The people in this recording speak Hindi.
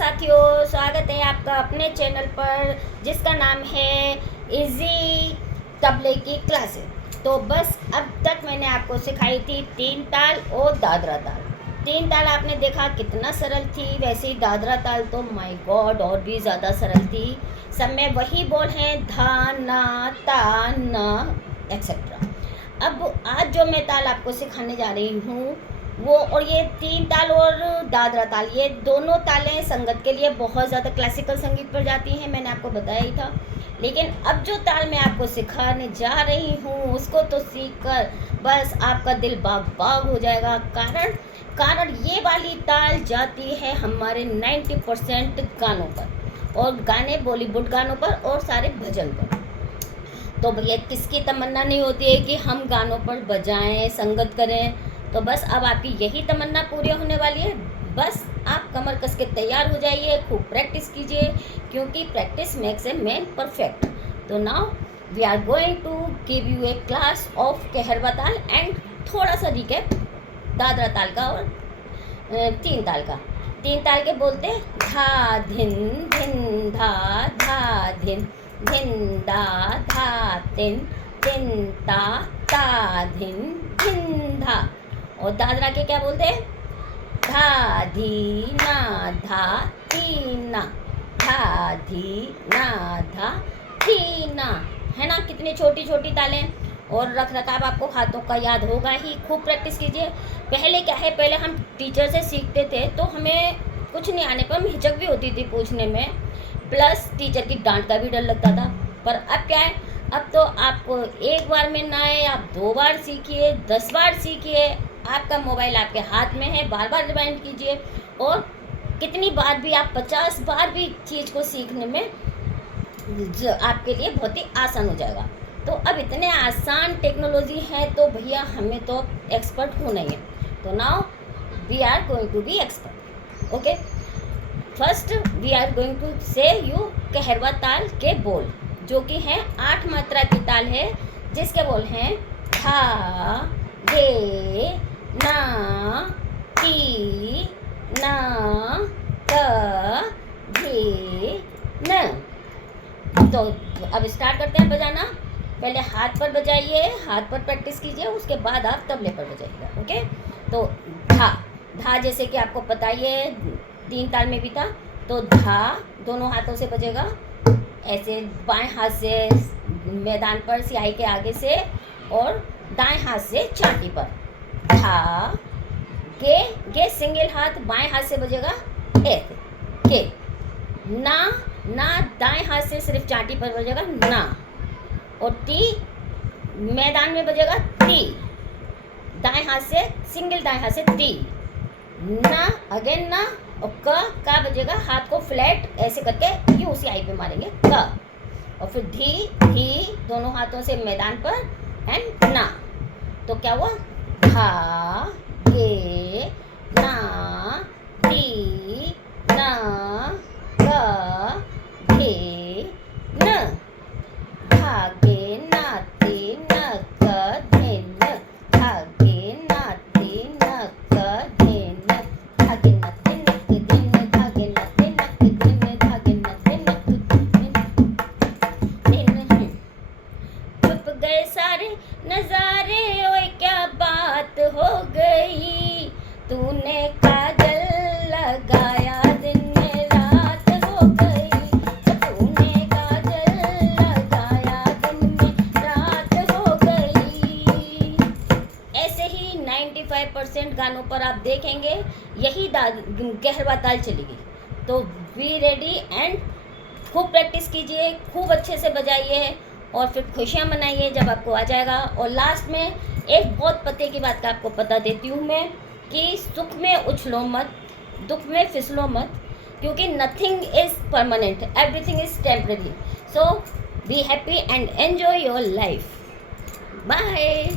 साथियों, स्वागत है आपका अपने चैनल पर जिसका नाम है इजी तबले की क्लासेस। तो बस अब तक मैंने आपको सिखाई थी तीन ताल और दादरा ताल। तीन ताल आपने देखा कितना सरल थी, वैसे ही दादरा ताल तो माय गॉड और भी ज़्यादा सरल थी। सब में वही बोल हैं धा ना ता ना एक्सेट्रा। अब आज जो मैं ताल आपको सिखाने जा रही हूँ वो, और ये तीन ताल और दादरा ताल, ये दोनों तालें संगत के लिए बहुत ज़्यादा क्लासिकल संगीत पर जाती हैं, मैंने आपको बताया ही था। लेकिन अब जो ताल मैं आपको सिखाने जा रही हूँ उसको तो सीख कर बस आपका दिल बाग बाग हो जाएगा। कारण ये वाली ताल जाती है हमारे 90% गानों पर, और गाने बॉलीवुड गानों पर और सारे भजन पर। तो भैया किसकी तमन्ना नहीं होती है कि हम गानों पर बजाएं, संगत करें। तो बस अब आपकी यही तमन्ना पूरी होने वाली है। बस आप कमर कस के तैयार हो जाइए, खूब प्रैक्टिस कीजिए, क्योंकि practice makes a man perfect. तो now we are going to give you a class of Keherwa taal and थोड़ा सा रिकैप दादरा ताल का और तीन ताल का। तीन ताल के बोलते धा धिन धिन धा धा धिन धिन दा धा तिन तिन ता ता धिन धिन धा। और दादरा के क्या बोलते हैं धा धी ना धा धी ना, धा धी ना धा धी ना, है ना। कितनी छोटी छोटी तालें, और रख रखाव आपको हाथों का याद होगा ही। खूब प्रैक्टिस कीजिए। पहले क्या है, पहले हम टीचर से सीखते थे तो हमें कुछ नहीं आने पर हिचक भी होती थी पूछने में, प्लस टीचर की डांट का भी डर लगता था। पर अब क्या है, अब तो आपको एक बार में ना आए, आप 2 बार सीखिए, 10 बार सीखिए। आपका मोबाइल आपके हाथ में है, बार बार रिमाइंड कीजिए, और कितनी बार भी आप 50 बार भी चीज़ को सीखने में आपके लिए बहुत ही आसान हो जाएगा। तो अब इतने आसान टेक्नोलॉजी है तो भैया हमें तो एक्सपर्ट होना ही है। तो now we are going to be expert. Okay, first we are going to say you Kaharwa ताल के बोल, जो कि है 8 मात्रा की ताल है, जिसके बोल हैं धा गे ना ती ना क धी न। तो अब स्टार्ट करते हैं बजाना। पहले हाथ पर बजाइए, हाथ पर प्रैक्टिस कीजिए, उसके बाद आप तबले पर बजाइएगा। ओके, तो धा धा जैसे कि आपको पता ही है तीन ताल में भी था। तो धा दोनों हाथों से बजेगा, ऐसे बाएं हाथ से मैदान पर सियाही के आगे से, और दाएं हाथ से चांटी पर। धा गे सिंगल हाथ बाएं हाथ से बजेगा ऐसे के। ना दाएं हाथ से सिर्फ चांटी पर बजेगा ना, और ती मैदान में बजेगा ती, दाएं हाथ से सिंगल दाएं हाथ से ती ना, अगेन ना, और का बजेगा हाथ को फ्लैट ऐसे करके यूं सियाही पे मारेंगे क, और फिर धी दोनों हाथों से मैदान पर एंड ना। तो क्या हुआ धा गे ना ती ना क धी न, धागे नाते न क धेन, धागे नाते न क धेन, धागे नाते नक दिन, धागे नाते नक दिन, धागे नाते नक दिन। छुप गए सारे नजारे, ओए क्या बात हो गई, तूने काजल लगाया दिन में रात हो गई, तूने काजल लगाया दिन में रात हो गई। ऐसे ही 95% गानों पर आप देखेंगे यही कहरवा ताल चलेगी। तो बी रेडी एंड खूब प्रैक्टिस कीजिए, खूब अच्छे से बजाइए, और फिर खुशियाँ मनाइए जब आपको आ जाएगा। और लास्ट में एक बहुत पते की बात का आपको पता देती हूँ मैं, कि सुख में उछलो मत, दुख में फिसलो मत, क्योंकि nothing is permanent, everything is temporary. So be happy and enjoy your life. Bye.